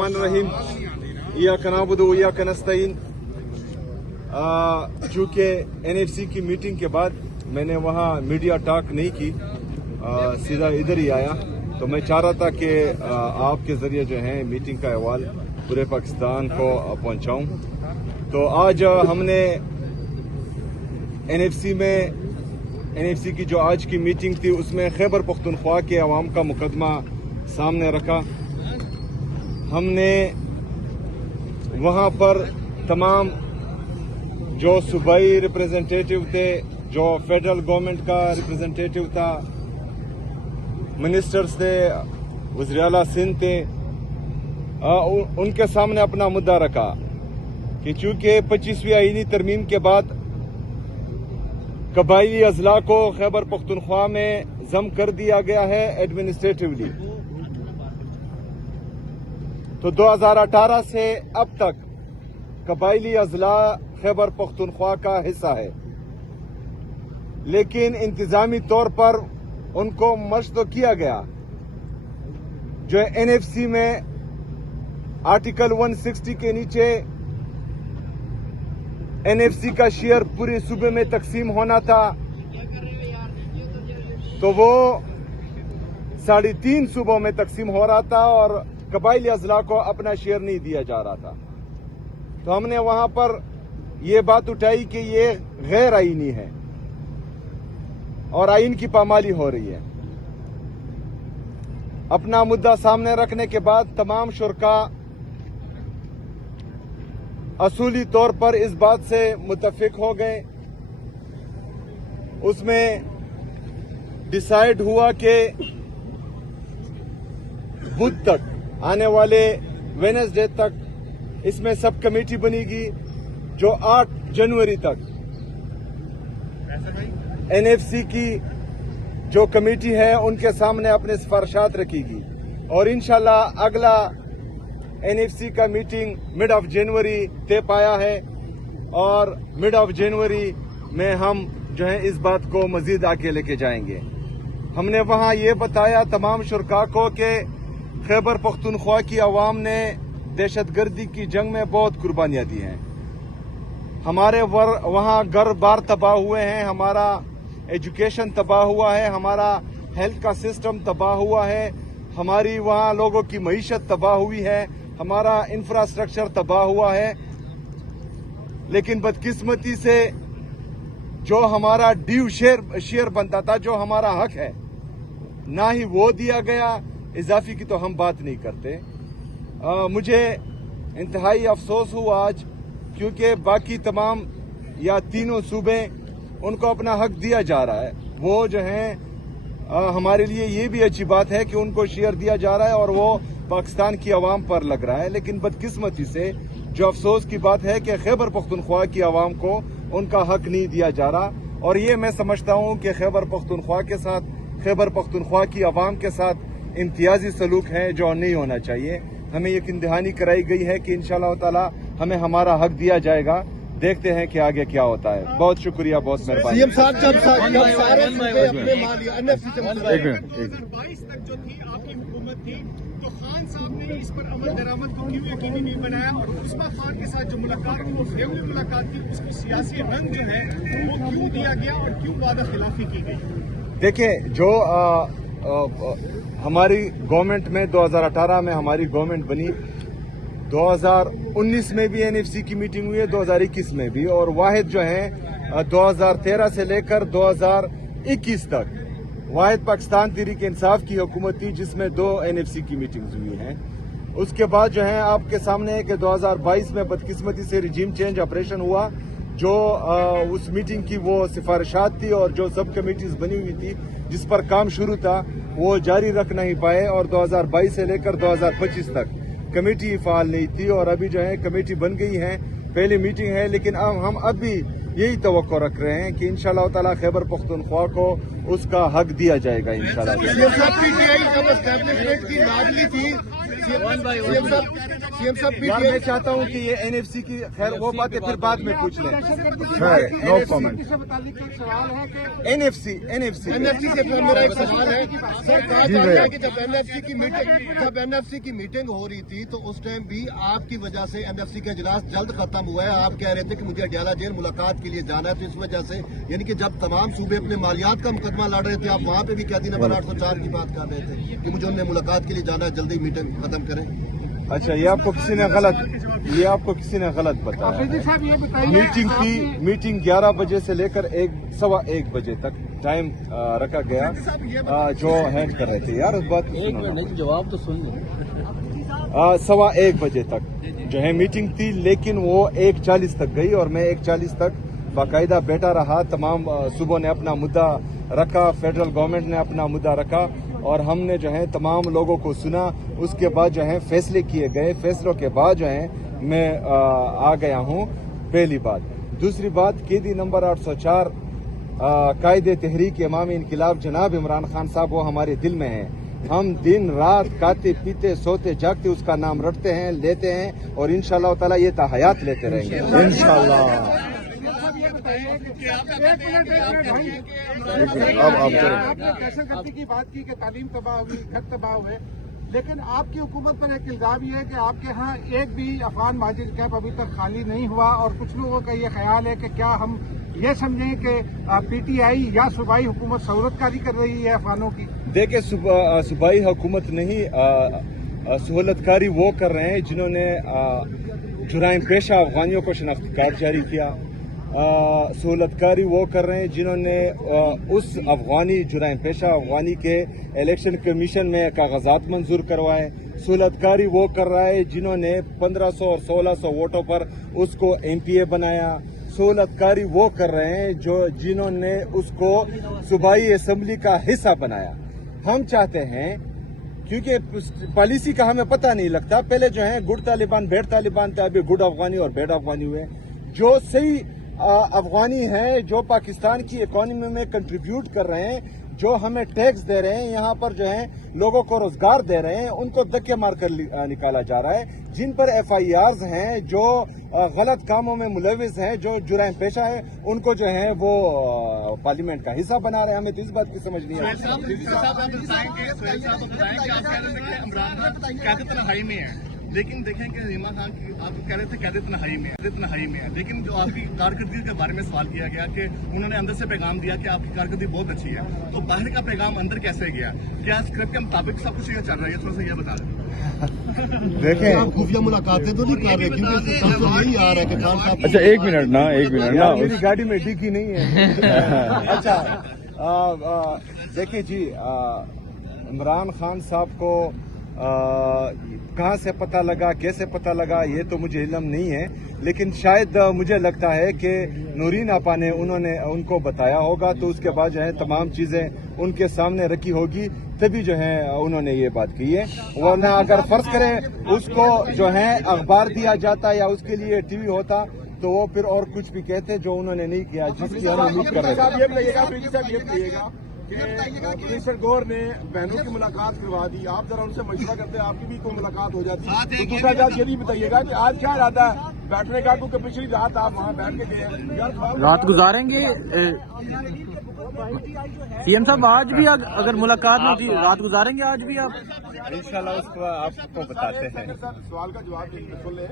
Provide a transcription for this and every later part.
बिस्मिल्लाहिर्रहमानिर्रहीम इय्याका नअबुदु व इय्याका नस्तईन। चूँकि एनएफसी की मीटिंग के बाद मैंने वहाँ मीडिया टॉक नहीं की, सीधा इधर ही आया, तो मैं चाह रहा था कि आपके जरिए जो है मीटिंग का अहवाल पूरे पाकिस्तान को पहुँचाऊँ। तो आज हमने एनएफसी की जो आज की मीटिंग थी उसमें खैबर पख्तूनख्वा के अवाम का मुकदमा सामने रखा। हमने वहाँ पर तमाम जो सूबाई रिप्रेजेंटेटिव थे, जो फेडरल गवर्नमेंट का रिप्रेजेंटेटिव था, मिनिस्टर्स थे, वज़ीर आला सिंध थे, उनके सामने अपना मुद्दा रखा कि चूँकि 25वीं आईनी तरमीम के बाद कबायली अजला को खैबर पख्तूनख्वा में जम कर दिया गया है एडमिनिस्ट्रेटिवली, तो 2018 से अब तक कबायली अजला खैबर पख्तूनख्वा का हिस्सा है, लेकिन इंतजामी तौर पर उनको मर्ज तो किया गया। जो एनएफसी में आर्टिकल 160 के नीचे एनएफसी का शेयर पूरे सूबे में तकसीम होना था, तो वो 3.5 सूबों में तकसीम हो रहा था और कबायली अजला को अपना शेयर नहीं दिया जा रहा था। तो हमने वहां पर ये बात उठाई कि ये गैर आईनी है और आइन की पामाली हो रही है। अपना मुद्दा सामने रखने के बाद तमाम शुरका असूली तौर पर इस बात से मुत्तफिक हो गए। उसमें डिसाइड हुआ कि बुध तक, आने वाले वेडनेसडे तक इसमें सब कमेटी बनेगी, जो 8 जनवरी तक एनएफसी की जो कमेटी है उनके सामने अपने सिफारिशात रखेगी और इंशाल्लाह अगला एनएफसी का मीटिंग मिड ऑफ जनवरी तय पाया है और मिड ऑफ जनवरी में हम जो है इस बात को मजीद आगे लेके जाएंगे। हमने वहां ये बताया तमाम शुरका को कि खैबर पख्तूनख्वा की आवाम ने दहशतगर्दी की जंग में बहुत कुर्बानियां दी हैं। हमारे वहाँ घर बार तबाह हुए हैं, हमारा एजुकेशन तबाह हुआ है, हमारा हेल्थ का सिस्टम तबाह हुआ है, हमारी वहाँ लोगों की मईशत तबाह हुई है, हमारा इंफ्रास्ट्रक्चर तबाह हुआ है। लेकिन बदकिस्मती से जो हमारा ड्यू शेयर बनता था, जो हमारा हक है, ना ही वो दिया गया। इजाफी की तो हम बात नहीं करते। मुझे इंतहाई अफसोस हुआ आज, क्योंकि बाकी तमाम या तीनों सूबे उनको अपना हक दिया जा रहा है। वो जो है हमारे लिए ये भी अच्छी बात है कि उनको शेयर दिया जा रहा है और वो पाकिस्तान की आवाम पर लग रहा है। लेकिन बदकिस्मती से जो अफसोस की बात है कि खैबर पख्तूनख्वा की आवाम को उनका हक नहीं दिया जा रहा, और ये मैं समझता हूँ कि खैबर पख्तूनख्वा के साथ, खैबर पख्तूनख्वा की आवाम के साथ इम्तियाजी सलूक है जो नहीं होना चाहिए। हमें यकीन दहानी कराई गई है कि इंशाअल्लाह ताला हमें हमारा हक दिया जाएगा। देखते हैं कि आगे क्या होता है। बहुत शुक्रिया, बहुत मेहरबानी। 2022 तक जो थी आपकी हुकूमत थी, तो खान साहब ने इस पर अमल दरामद को क्यों यकीनी नहीं बनाया, और उस्मा खान के साथ जो मुलाकात थी वो फेवरी मुलाकात थी, उसकी सियासी रंग जो है वो क्यों दिया गया और क्यों वादा खिलाफी की गई? देखिए, जो हमारी गवर्नमेंट में 2018 में हमारी गवर्नमेंट बनी, 2019 में भी एनएफसी की मीटिंग हुई है, 2021 में भी, और वाहिद जो है 2013 से लेकर 2021 तक वाहिद पाकिस्तान तहरीक इंसाफ की हुकूमत थी जिसमें 2 एनएफसी की मीटिंग्स हुई हैं। उसके बाद जो है आपके सामने है कि 2022 में बदकिस्मती से रिजीम चेंज ऑपरेशन हुआ, जो उस मीटिंग की वो सिफारिशात थी और जो सब कमेटीज बनी हुई थी जिस पर काम शुरू था वो जारी रख नहीं पाए, और 2022 से लेकर 2025 तक कमेटी फाल नहीं थी, और अभी जो है कमेटी बन गई है, पहली मीटिंग है। लेकिन हम अभी यही तवक्को रख रहे हैं कि इंशाअल्लाह ताला खैबर पख्तूनख्वा को उसका हक दिया जाएगा इंशाअल्लाह। सीएम साहब यार मैं चाहता हूँ कि ये एनएफसी की खैर वो बातें फिर बाद में पूछ लें। No comment. एनएफसी एनएफसी से मेरा एक सवाल है सर, कहा जा रहा है कि जब एनएफसी की मीटिंग हो रही थी तो उस टाइम भी आपकी वजह से एनएफसी का इजलास जल्द खत्म हुआ है। आप कह रहे थे कि मुझे अडयाला जेल मुलाकात के लिए जाना है, तो इस वजह से यानी कि जब तमाम सूबे अपने मालियात का मुकदमा लड़ रहे थे, आप वहाँ पे भी कैदी नंबर 804 की बात कर रहे थे कि मुझे उनने मुलाकात के लिए जाना है, जल्दी मीटिंग खत्म करें। अच्छा, ये आपको किसी ने गलत बताया। मीटिंग 11 बजे से लेकर 1:15 बजे तक टाइम रखा गया जो हैंड कर रहे थे। यार उस बात जवाब तो सुन लो। 1:15 बजे तक जो है मीटिंग थी, लेकिन वो 1:40 तक गई और मैं 1:40 तक बाकायदा बैठा रहा। तमाम सूबों ने अपना मुद्दा रखा, फेडरल गवर्नमेंट ने अपना मुद्दा रखा और हमने जो है तमाम लोगों को सुना। उसके बाद जो है फैसले किए गए। फैसलों के बाद जो है मैं आ गया हूँ, पहली बात। दूसरी बात, कैदी नंबर 804 कायदे तहरीक इमाम इनकलाब जनाब इमरान खान साहब, वो हमारे दिल में हैं। हम दिन रात खाते पीते सोते जागते उसका नाम रटते हैं, लेते हैं और इंशाअल्लाह ताला ये हयात लेते रहेंगे इंशाअल्लाह। आपने दहशतगर्दी की बात की कि तालीम तबाह हुई, घर तबाह हुए, लेकिन आपकी हुकूमत पर एक इल्जाम ये है कि आपके यहाँ एक भी अफगान महाजिर कैंप अभी तक खाली नहीं हुआ और कुछ लोगों का ये ख्याल है कि क्या हम ये समझें कि पीटीआई या सूबाई हुकूमत सहूलतकारी कर रही है अफगानों की? देखिए, सूबाई हुकूमत नहीं, सहूलतकारी वो कर रहे हैं जिन्होंने जुराइम पेशा अफगानियों को शनाख्ती कार्ड जारी किया। सहूलतकारी वो कर रहे हैं जिन्होंने उस अफगानी जुराइम पेशा अफगानी के इलेक्शन कमीशन में कागजात मंजूर करवाए। सहूलतकारी वो कर रहा है जिन्होंने 1500 और 1600 वोटों पर उसको एमपीए बनाया। सहूलतकारी वो कर रहे हैं जिन्होंने उसको सूबाई असेंबली का हिस्सा बनाया। हम चाहते हैं, क्योंकि पॉलिसी का हमें पता नहीं लगता, पहले जो है गुड तालिबान बैड तालिबान था, अभी गुड अफगानी और बैड अफगानी हुए। जो सही अफगानी हैं, जो पाकिस्तान की इकोनॉमी में कंट्रीब्यूट कर रहे हैं, जो हमें टैक्स दे रहे हैं, यहाँ पर जो है लोगों को रोजगार दे रहे हैं, उनको धक्के मार कर निकाला जा रहा है। जिन पर FIRs हैं, जो गलत कामों में मुलविस हैं, जो जुराइम पेशा है, उनको जो है वो पार्लियामेंट का हिस्सा बना रहे हैं। हमें तो इस बात की समझ नहीं आती। लेकिन देखें कि रीमा खान की आप कह रहे थे कैद तन्हाई में है, लेकिन जो आपकी कारकर्दगी के बारे में सवाल किया गया कि उन्होंने अंदर से पैगाम दिया कि आपकी कारकर्दगी बहुत अच्छी है, तो बाहर का पैगाम अंदर कैसे गया? क्या स्क्रिप्ट के मुताबिक सब कुछ ये चल रहा है? थोड़ा सा ये बता दें। देखें, आप खुफिया मुलाकातें तो नहीं कर रहे, क्योंकि सब तो यही आ रहा है कि खान साहब। अच्छा, एक मिनट ना मेरी गाड़ी में डिग्गी नहीं है। अच्छा, देखिए जी, इमरान खान साहब को कहाँ से पता लगा, कैसे पता लगा, ये तो मुझे इल्म नहीं है, लेकिन शायद मुझे लगता है कि नूरीन आपा ने उनको बताया होगा, तो उसके बाद जो है तमाम चीजें उनके सामने रखी होगी, तभी जो है उन्होंने ये बात की है। वरना अगर फर्ज करें उसको जो है अखबार दिया जाता या उसके लिए टीवी होता, तो वो फिर और कुछ भी कहते जो उन्होंने नहीं किया, जिसकी हम उम्मीद कर रहे थे। मिनिस्टर गौर ने बहनों की मुलाकात करवा दी, आप जरा उनसे मशवरा करते आपकी भी कोई मुलाकात हो जाती। तो दूसरा बात ये भी बताइएगा कि आज क्या इरादा है बैठने का, क्योंकि पिछली रात आप वहाँ बैठ के गए, रात गुजारेंगे सीएम साहब? आज भी अगर मुलाकात होती रात गुजारेंगे आज भी आप? इंशाल्लाह उसको आपको बताते हैं। सवाल का जवाब सुन ले।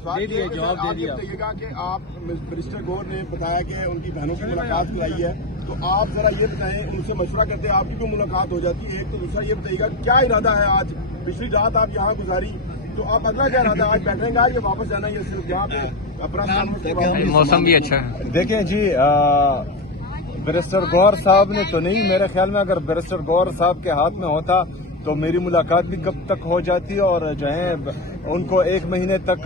जवाब दे दिया कि आप मिनिस्टर गौर ने बताया कि उनकी बहनों की मुलाकात कराई है, तो आप जरा ये बताएं, उनसे मशवरा करते आपकी क्यों मुलाकात हो जाती है? एक तो दूसरा ये बताइएगा क्या इरादा है आज, पिछली रात आप यहाँ गुजारी, तो आप अगला क्या इरादा आज बैठने का, ये वापस जाना, ये सिर्फ यहाँ पे अपना मौसम भी अच्छा है। देखें जी, बैरिस्टर गौर साहब ने तो नहीं, मेरे ख्याल में अगर बैरिस्टर गौर साहब के हाथ में होता तो मेरी मुलाकात भी कब तक हो जाती, और जो है उनको 1 महीने तक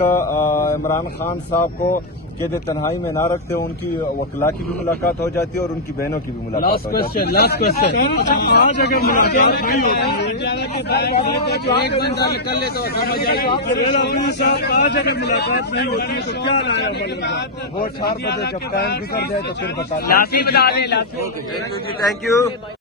इमरान खान साहब को कैद तन्हाई में ना रखते, उनकी वकला की भी मुलाकात हो जाती और उनकी बहनों की भी मुलाकात हो जाती। लास्ट क्वेश्चन आज अगर मुलाकात नहीं होती आज अगर मुलाकात नहीं होती तो क्या राय बनेगा? वो 4 बजे जब टाइम गुजर जाए तो फिर बता थैंक यू।